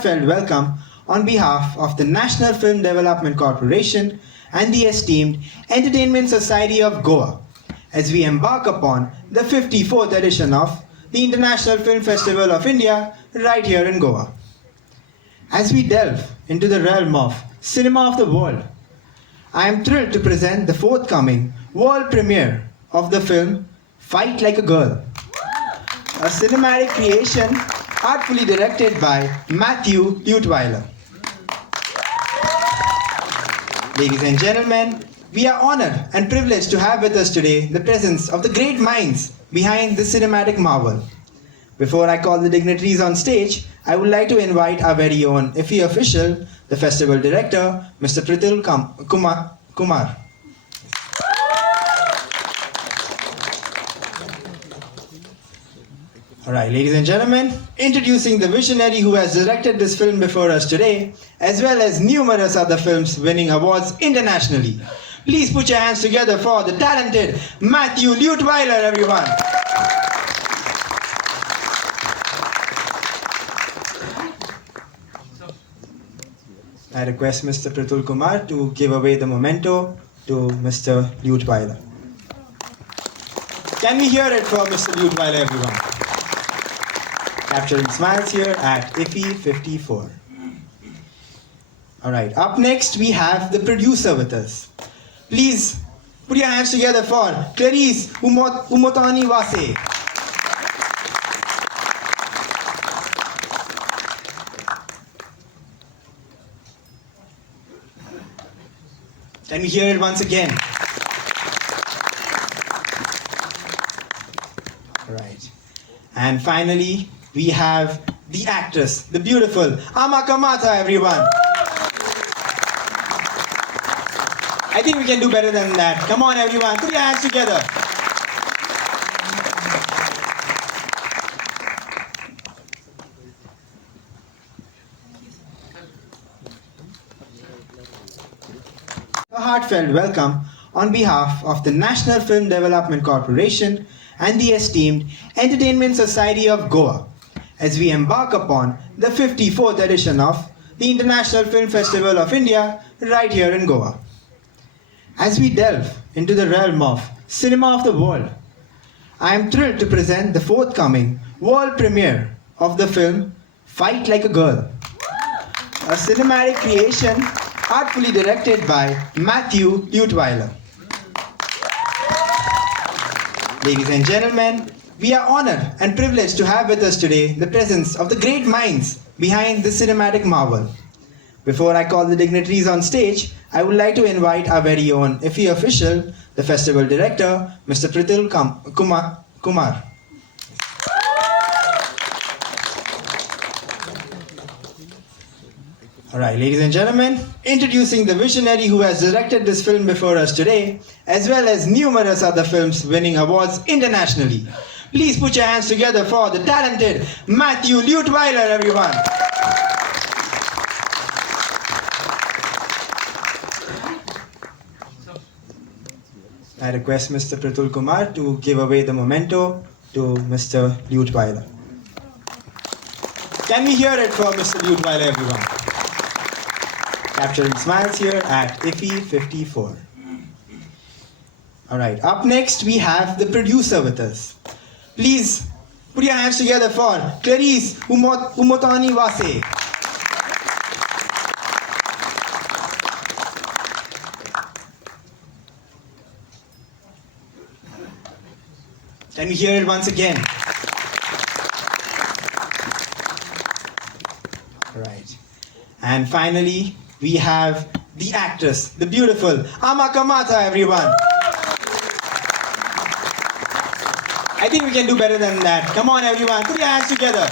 heartfelt welcome on behalf of the National Film Development Corporation and the esteemed Entertainment Society of Goa as we embark upon the 54th edition of the International Film Festival of India right here in Goa. As we delve into the realm of cinema of the world, I am thrilled to present the forthcoming world premiere of the film Fight Like a Girl, a cinematic creation artfully directed by Matthew Leutwiler. Ladies and gentlemen, we are honored and privileged to have with us today the presence of the great minds behind this cinematic marvel. Before I call the dignitaries on stage, I would like to invite our very own IFFI official, the festival director, Mr. Pritul Kumar. Alright, ladies and gentlemen, introducing the visionary who has directed this film before us today, as well as numerous other films winning awards internationally. Please put your hands together for the talented Matthew Leutwiler, everyone. I request Mr. Pritul Kumar to give away the memento to Mr. Leutwiler. Can we hear it for Mr. Leutwiler, everyone? Capturing smiles here at IFFI 54. Alright, up next we have the producer with us. Please put your hands together for Clarice Umotani Vase. Can we hear it once again? Alright. And finally, we have the actress, the beautiful Amaka Matha, everyone. I think we can do better than that. Come on, everyone, put your hands together. A heartfelt welcome on behalf of the National Film Development Corporation and the esteemed Entertainment Society of Goa as we embark upon the 54th edition of the International Film Festival of India right here in Goa. As we delve into the realm of cinema of the world, I am thrilled to present the forthcoming world premiere of the film Fight Like a Girl, a cinematic creation artfully directed by Matthew Leutwiler. Ladies and gentlemen, we are honored and privileged to have with us today the presence of the great minds behind this cinematic marvel. Before I call the dignitaries on stage, I would like to invite our very own IFFI official, the festival director, Mr. Pritul Kumar. Alright, ladies and gentlemen, introducing the visionary who has directed this film before us today, as well as numerous other films winning awards internationally. Please put your hands together for the talented Matthew Leutwiler, everyone. I request Mr. Pritul Kumar to give away the memento to Mr. Leutwiler. Can we hear it for Mr. Leutwiler, everyone? Capturing smiles here at IFFI 54. Alright, up next we have the producer with us. Please put your hands together for Clarice Umotani Vase. Can we hear it once again? Alright. And finally, we have the actress, the beautiful Amaka Matha, everyone. I think we can do better than that. Come on, everyone, put your hands together.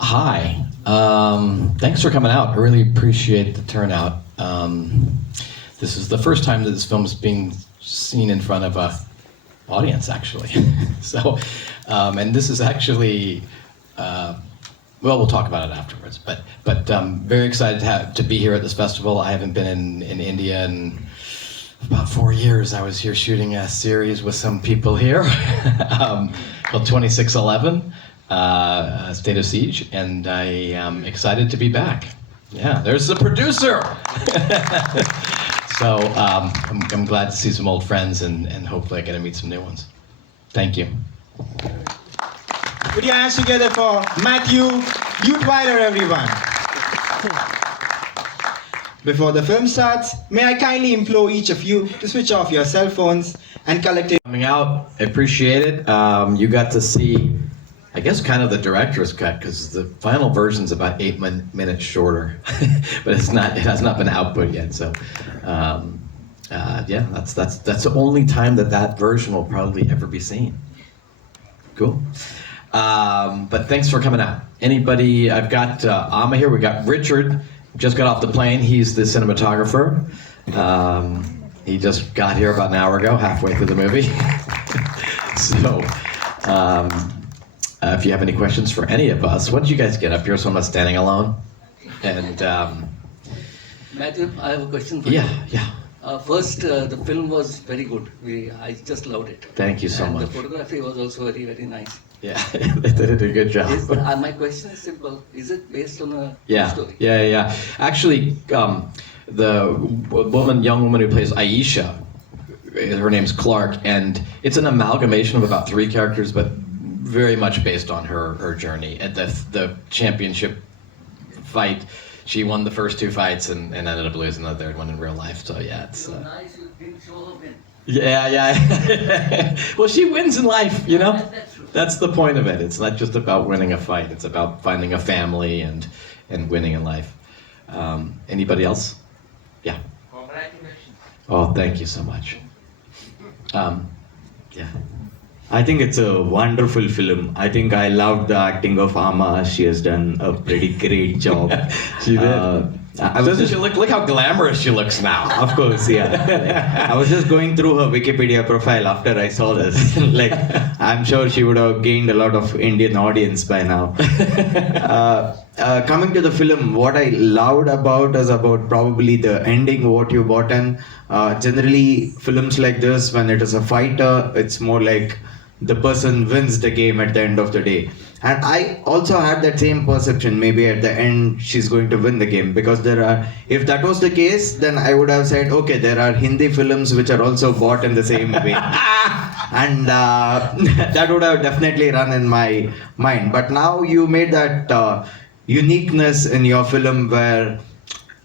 Hi. Thanks for coming out. I really appreciate the turnout. This is the first time that this film is being seen in front of a audience, actually. So, and this is actually Well, we'll talk about it afterwards. But very excited to be here at this festival. I haven't been in India in about 4 years. I was here shooting a series with some people here called 2611, State of Siege, and I am excited to be back. Yeah, there's the producer. So I'm glad to see some old friends, and hopefully I get to meet some new ones. Thank you. Put your hands together for Matthew Butewiler, everyone. Before the film starts, may I kindly implore each of you to switch off your cell phones and collectively Coming out, I appreciate it. You got to see, I guess, kind of the director's cut, because the final version's about 8 minutes shorter, but it has not been output yet. So, yeah, that's the only time that version will probably ever be seen. Cool. But thanks for coming out. Anybody? I've got Amma here. We got Richard. Just got off the plane. He's the cinematographer. He just got here about an hour ago, halfway through the movie. So, if you have any questions for any of us, what did you guys get up here so I'm not standing alone? And Matthew, I have a question for you. yeah. First, the film was very good. I just loved it. Thank you so and much. The photography was also very, very nice. Yeah, they did a good job. My question is simple. Is it based on a Yeah, story? yeah. Actually, the young woman who plays Aisha, her name's Clark, and it's an amalgamation of about 3 characters, but very much based on her journey. At the championship fight, she won the first 2 fights and ended up losing the 3rd one in real life. So yeah, it's. So nice, you didn't show her win. Yeah. Well, she wins in life, you know? That's true. That's the point of it. It's not just about winning a fight. It's about finding a family and winning in life. Anybody else? Yeah. Congratulations. Oh, thank you so much. Yeah. I think it's a wonderful film. I think I loved the acting of Amma. She has done a pretty great job. She did. Doesn't she look how glamorous she looks now? Of course, yeah. I was just going through her Wikipedia profile after I saw this. Like, I'm sure she would have gained a lot of Indian audience by now. Coming to the film, what I loved about is about probably the ending, what you bought in. Generally, films like this, when it is a fighter, it's more like the person wins the game at the end of the day. And I also had that same perception, maybe at the end she's going to win the game, because if that was the case, then I would have said, okay, there are Hindi films which are also bought in the same way. And that would have definitely run in my mind. But now you made that uniqueness in your film where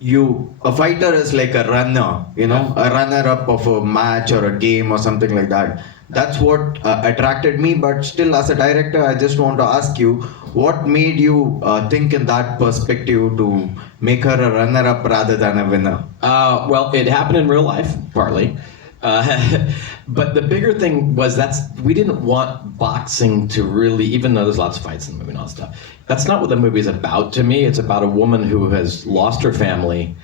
a fighter is like a runner, a runner-up of a match or a game or something like that. That's what attracted me. But still, as a director, I just want to ask you, what made you think in that perspective to make her a runner-up rather than a winner? Well, it happened in real life, partly. But the bigger thing was we didn't want boxing to really, even though there's lots of fights in the movie and all that stuff, that's not what the movie is about to me. It's about a woman who has lost her family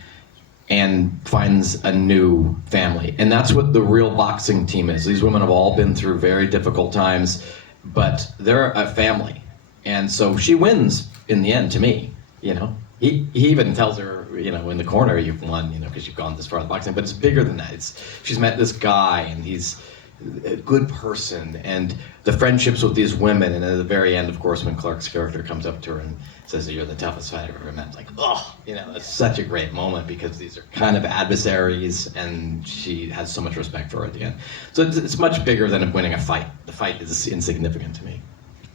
and finds a new family. And that's what the real boxing team is. These women have all been through very difficult times, but they're a family. And so she wins in the end, to me, He even tells her, in the corner, you've won, because you've gone this far in boxing. But it's bigger than that. She's met this guy, and he's a good person, and the friendships with these women. And at the very end, of course, when Clark's character comes up to her and says that you're the toughest fighter I've ever met, like, it's such a great moment, because these are kind of adversaries, and she has so much respect for her at the end. So it's much bigger than winning a fight. The fight is insignificant to me.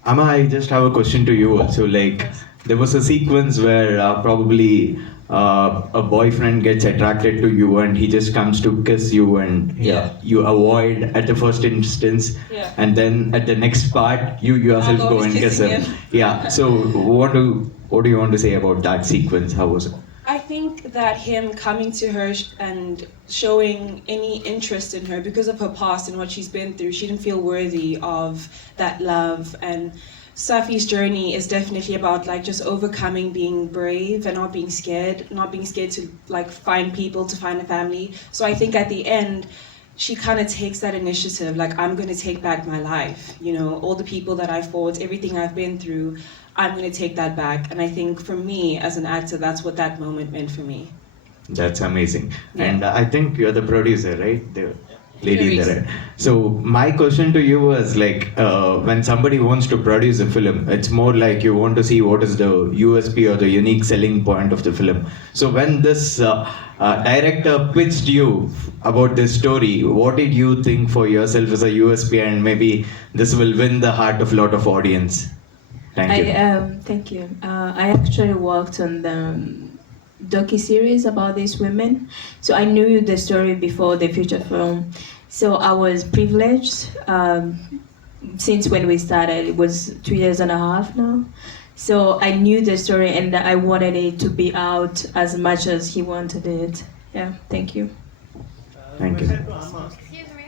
Amma, I just have a question to you also. Like, there was a sequence where probably a boyfriend gets attracted to you and he just comes to kiss you, and you avoid at the first instance, and then at the next part you yourself go and kiss him. Yeah. So what do you want to say about that sequence? How was it? I think that him coming to her and showing any interest in her because of her past and what she's been through, she didn't feel worthy of that love. And Safi's journey is definitely about just overcoming, being brave and not being scared to find people, to find a family. So I think at the end, she kind of takes that initiative, like, I'm going to take back my life. You know, all the people that I fought, everything I've been through, I'm going to take that back. And I think for me, as an actor, that's what that moment meant for me. That's amazing. Yeah. And I think you're the producer, right? The lady Producer. there. So my question to you was like, when somebody wants to produce a film, it's more like you want to see what is the USP or the unique selling point of the film. So when this director pitched you about this story, what did you think for yourself as a USP, and maybe this will win the heart of a lot of audience? Thank you. Thank you. I actually worked on the docu-series about these women, so I knew the story before the feature film. So I was privileged since when we started. It was 2.5 years now. So I knew the story, and I wanted it to be out as much as he wanted it. Yeah, thank you. Thank you. Excuse me.